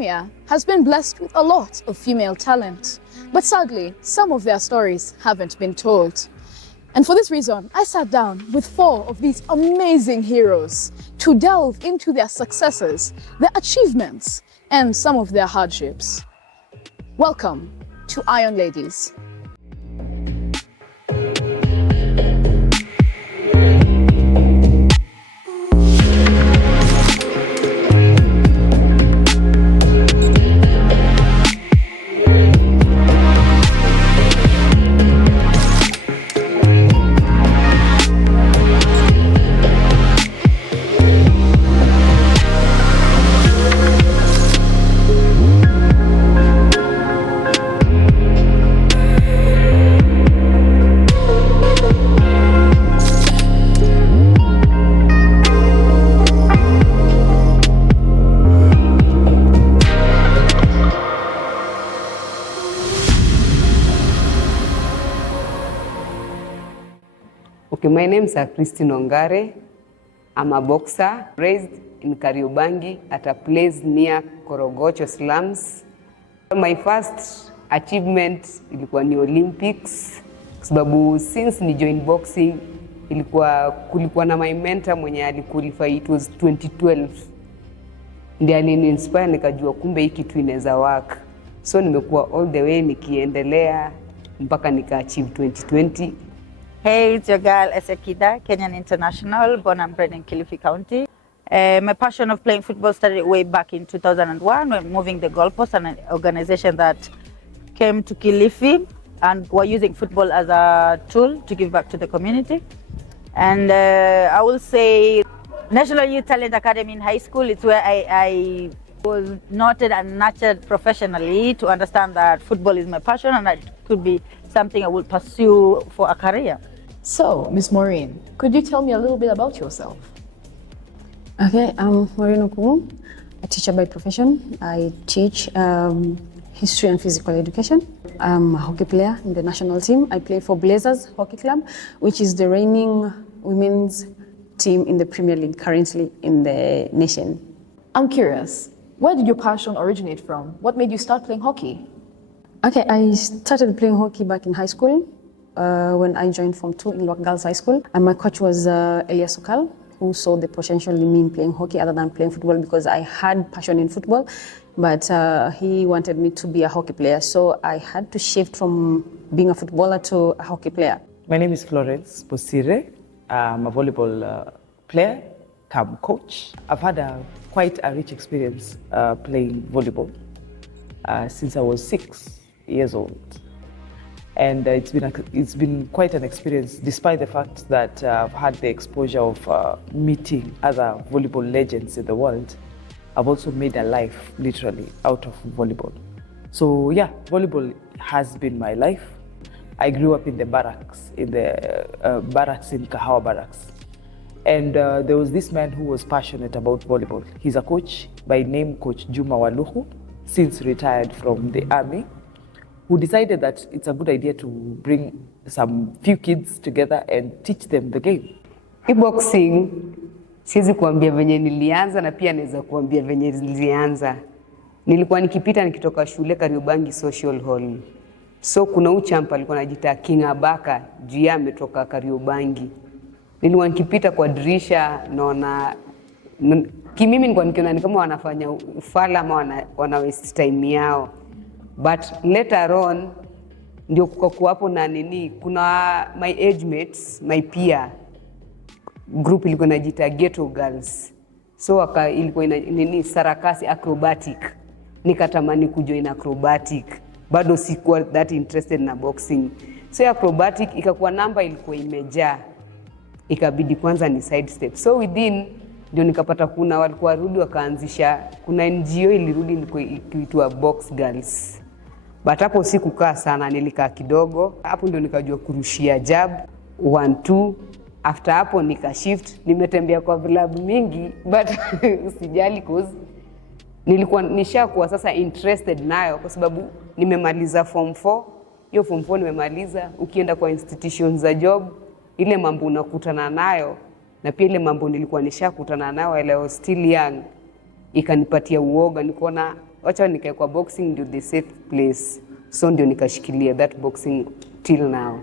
Kenya has been blessed with a lot of female talent, but sadly, some of their stories haven't been told. And for this reason, I sat down with 4 of these amazing heroes to delve into their successes, their achievements, and some of their hardships. Welcome to Iron Ladies. Okay, my name is Ongare. I'm a boxer raised in Kariobangi at a place near Korogocho slums. My first achievement ilikuwa ni Olympics, sababu since ni join boxing kulikuwa na my mentor mwenye aliqualify, it was 2012. Ndiye aliniinspire nikajua kumbe hiki kitu inaweza work. So nimekuwa all the way nikiendelea mpaka nika achieve 2020. Hey, it's your girl Esse Akida, Kenyan international, born and bred in Kilifi County. My passion of playing football started way back in 2001 when moving the goalpost, an organization that came to Kilifi and were using football as a tool to give back to the community. And I will say National Youth Talent Academy in high school, it's where I was noted and nurtured professionally to understand that football is my passion and that it could be something I would pursue for a career. So, Miss Maureen, could you tell me a little bit about yourself? Okay, I'm Maureen Okumu, a teacher by profession. I teach history and physical education. I'm a hockey player in the national team. I play for Blazers Hockey Club, which is the reigning women's team in the Premier League currently in the nation. I'm curious, where did your passion originate from? What made you start playing hockey? Okay, I started playing hockey back in high school when I joined Form 2 in Lock Girls High School. And my coach was Elias Sokal, who saw the potential in me in playing hockey other than playing football because I had passion in football, but he wanted me to be a hockey player. So I had to shift from being a footballer to a hockey player. My name is Florence Bosire. I'm a volleyball player, come coach. I've had quite a rich experience playing volleyball since I was 6 years old. And it's been quite an experience, despite the fact that I've had the exposure of meeting other volleyball legends in the world. I've also made a life, literally, out of volleyball. So yeah, volleyball has been my life. I grew up in the barracks, in Kahawa Barracks. And there was this man who was passionate about volleyball. He's a coach by name Coach Juma Waluhu, since retired from the army, who decided that it's a good idea to bring some few kids together and teach them the game. Boxing, siwezi kuambia venye nilianza na pia naweza kuambia venye nilianza. Nilikuwa nikipita nikitoka shule Kariobangi Social Hall. So kuna uchampa alikuwa anajiita King Abaka, juu yeye ametoka Kariobangi. Nilikuwa nikipita kwa dirisha naona mimi nilikuwa nikiona ni kama wanafanya ufala ama wana waste time yao. But later on ndio kukakuwa hapo na nini, kuna my age mates, my peer group ilikuwa inajiita Ghetto Girls. So ilikuwa nini sarakasi acrobatic. Nikatamani kujoin acrobatic. Bado sikuwa that interested na boxing. So acrobatic ikakuwa namba ilikuwa imejaa. Ikabidi kwanza ni side step. So within ndio nikapata kuna walikuwa rudi wakaanzisha, kuna NGO ilirudi ilikuwa Box Girls. But hapo sikukaa sana, nilikaa kidogo. Hapo ndio nikajua kurushia jab 1-2. After hapo nika shift, nimetembea kwa vilabu mingi but usijali cause nilikuwa nishakuwa sasa interested nayo kwa sababu nimemaliza form 4. Hiyo form 4 nimemaliza, ukienda kwa institutions za job ile mambo unakutana nayo na pia ile mambo nilikuwa nishakutana nayo while I was still young ikanipatia uoga. Nikaona wacha nikae kwa boxing ndio the safe place. So ndio nikashikilia that boxing till now.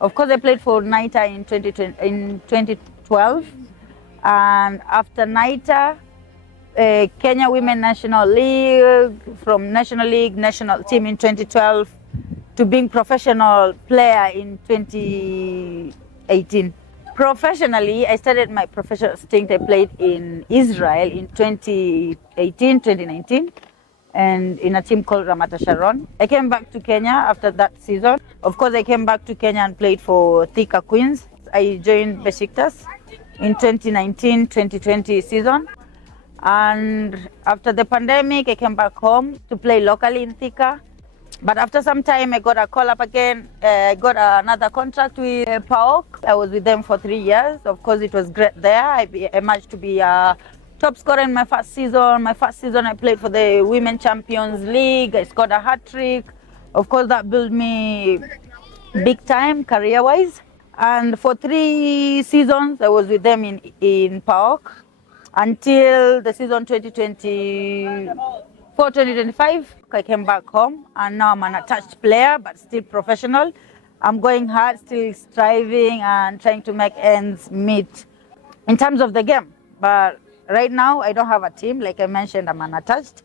Of course, I played for NITA in 2012, and after NITA, Kenya Women National League, from National League, national team in 2012, to being professional player in 2018. Professionally, I started my professional stint. I played in Israel in 2018, 2019, and in a team called Ramata Sharon. I came back to Kenya after that season. Of course, I came back to Kenya and played for Thika Queens. I joined Besiktas in 2019-2020 season. And after the pandemic, I came back home to play locally in Thika. But after some time, I got a call up again. I got another contract with PAOK. I was with them for 3 years. Of course, it was great there. I managed to be a top scorer in my first season. My first season, I played for the Women Champions League. I scored a hat-trick. Of course, that built me big time career-wise. And for 3 seasons, I was with them in PAOK until the season 2024-2025. I came back home, and now I'm an attached player, but still professional. I'm going hard, still striving and trying to make ends meet in terms of the game. But right now, I don't have a team. Like I mentioned, I'm unattached.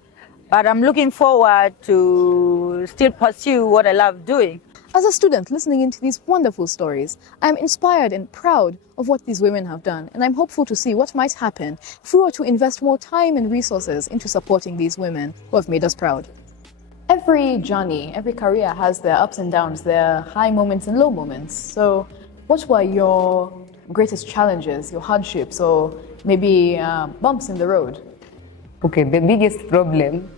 But I'm looking forward to still pursue what I love doing. As a student listening into these wonderful stories, I'm inspired and proud of what these women have done, and I'm hopeful to see what might happen if we were to invest more time and resources into supporting these women who have made us proud. Every journey, every career has their ups and downs, their high moments and low moments. So what were your greatest challenges, your hardships, or maybe bumps in the road? Okay, the biggest problem,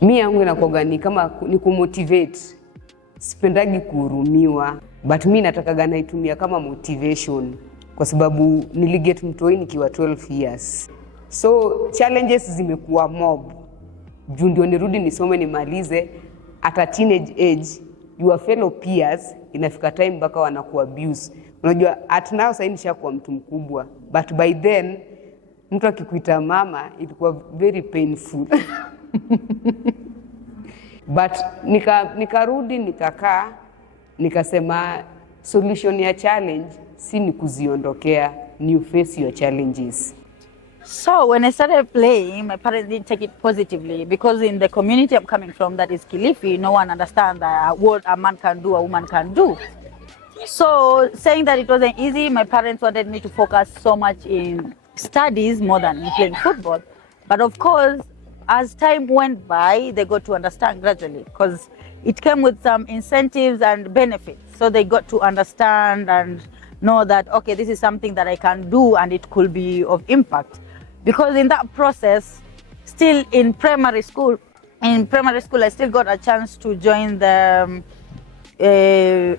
mi yangu inakuwaga ni kama ni kumotivate. Sipendagi kuhurumiwa, but mi natakaga naitumia kama motivation kwa sababu niliget mtoi nikiwa 12 years. So challenges zimekuwa mob. Juu ndio nirudi nisome nimalize at a teenage age, your fellow peers inafika time mpaka wanaku abuse. Unajua at now sasa nishakuwa mtu mkubwa, but by then mtu akikuita mama ilikuwa very painful. But nikarudi nikakaa nikasema solution ya challenge si ni kuziondokea, ni face your challenges. So when I started playing, my parents didn't take it positively because in the community I'm coming from, that is Kilifi, no one understands what a man can do, a woman can do. So saying that it wasn't easy, my parents wanted me to focus so much in studies more than in playing football. But of course, as time went by, they got to understand gradually because it came with some incentives and benefits. So they got to understand and know that, okay, this is something that I can do and it could be of impact. Because in that process, still in primary school, I still got a chance to join the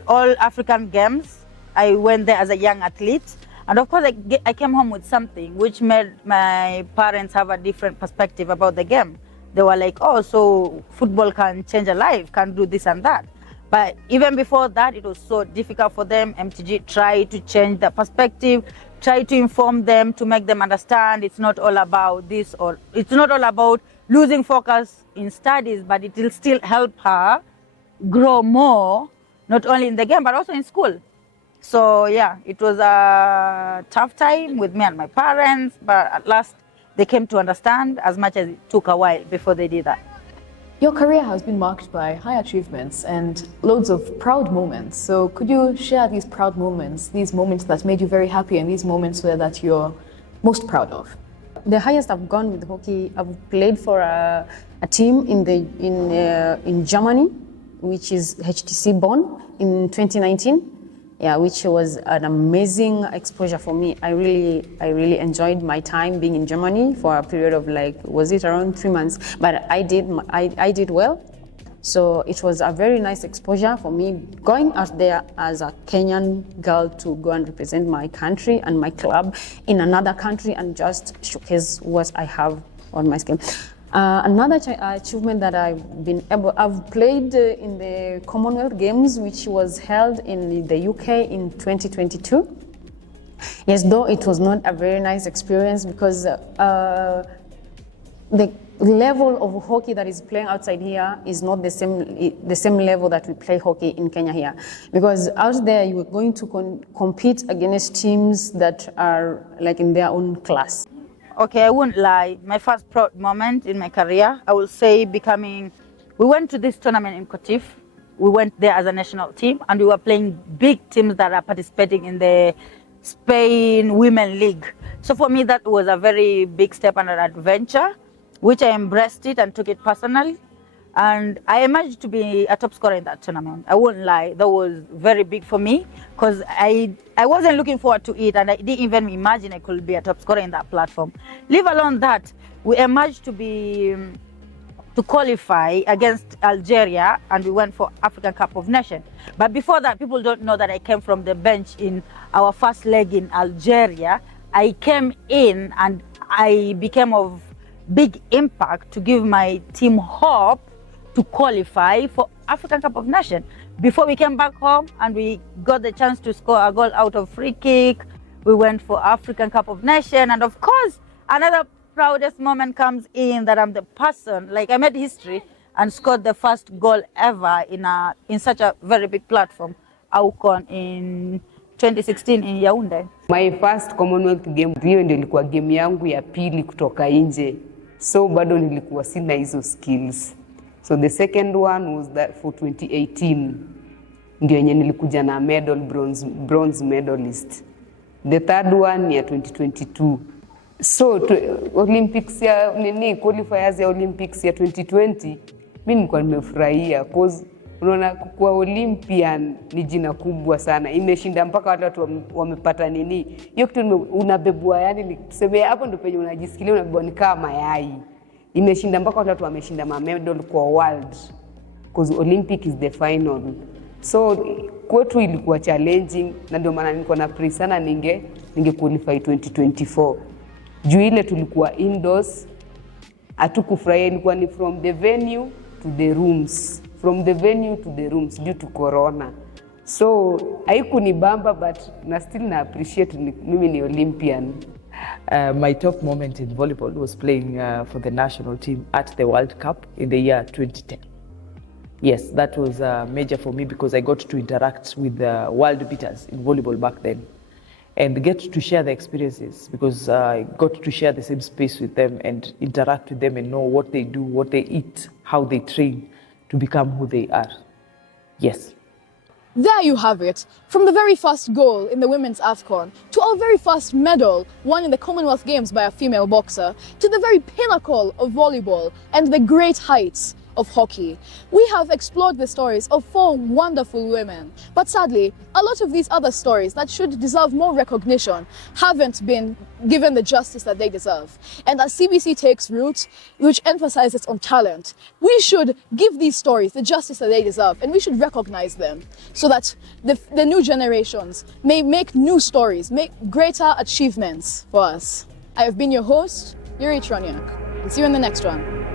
All African Games. I went there as a young athlete. And of course, I came home with something which made my parents have a different perspective about the game. They were like, oh, so football can change a life, can do this and that. But even before that, it was so difficult for them. MTG tried to change the perspective, tried to inform them, to make them understand it's not all about this, or it's not all about losing focus in studies, but it will still help her grow more, not only in the game, but also in school. So yeah, it was a tough time with me and my parents, but at last they came to understand, as much as it took a while before they did that. Your career has been marked by high achievements and loads of proud moments. So could you share these proud moments, these moments that made you very happy and these moments that you're most proud of? The highest I've gone with hockey, I've played for a team in Germany, which is HTC Bonn in 2019. Yeah, which was an amazing exposure for me. I really enjoyed my time being in Germany for a period of was it around 3 months? But I did well. So it was a very nice exposure for me, going out there as a Kenyan girl to go and represent my country and my club in another country and just showcase what I have on my skill. Another achievement that I've played in the Commonwealth Games, which was held in the UK in 2022. Yes, though it was not a very nice experience because the level of hockey that is playing outside here is not the same level that we play hockey in Kenya here. Because out there, you are going to compete against teams that are like in their own class. Okay, I won't lie. My first proud moment in my career, I will say we went to this tournament in Kotif. We went there as a national team, and we were playing big teams that are participating in the Spain Women League. So for me, that was a very big step and an adventure, which I embraced it and took it personally. And I managed to be a top scorer in that tournament. I won't lie, that was very big for me because I wasn't looking forward to it, and I didn't even imagine I could be a top scorer in that platform. Leave alone that, we emerged to qualify against Algeria, and we went for African Cup of Nations. But before that, people don't know that I came from the bench in our first leg in Algeria. I came in and I became of big impact to give my team hope to qualify for African Cup of Nations. Before we came back home and we got the chance to score a goal out of free kick, we went for African Cup of Nations. And of course, another proudest moment comes in that I'm the person, like I made history and scored the first goal ever in such a very big platform, AUCON in 2016 in Yaoundé. My first Commonwealth game, hiyo ndio ilikuwa game yangu ya pili kutoka nje. So bado nilikuwa sina hizo skills. So the second one was that for 2018. Ndio yenye nilikuja na medal, bronze medalist. The third one ya 2022. So Olympics ya qualifiers ya Olympics ya 2020, mimi nilikuwa nimefurahia cause unaona kuwa Olympian ni jina kubwa sana. Imeshinda mpaka watu wamepata nini. Hiyo kitu unabebwa, yani tuseme hapo ndio penye unajisikia unabebwa ni kama mayai. Imeshinda mpaka watu wameshinda medal kwa world cause Olympic is the final. So kwetu ilikuwa challenging, na ndio maana nilikuwa na pray sana ninge qualify 2024. Juu ile tulikuwa indoors, hatukufurahia, ilikuwa ni from the venue to the rooms. From the venue to the rooms due to corona. So haikunibamba, but na still na appreciate mimi ni Olympian. My top moment in volleyball was playing for the national team at the World Cup in the year 2010. Yes, that was major for me because I got to interact with the world beaters in volleyball back then and get to share the experiences because I got to share the same space with them and interact with them and know what they do, what they eat, how they train to become who they are. Yes. There you have it. From the very first goal in the women's AFCON, to our very first medal won in the Commonwealth Games by a female boxer, to the very pinnacle of volleyball and the great heights of hockey. We have explored the stories of 4 wonderful women, but sadly, a lot of these other stories that should deserve more recognition haven't been given the justice that they deserve. And as CBC takes root, which emphasizes on talent, we should give these stories the justice that they deserve, and we should recognize them so that the new generations may make new stories, make greater achievements for us. I have been your host, Yuri Troniak, and see you in the next one.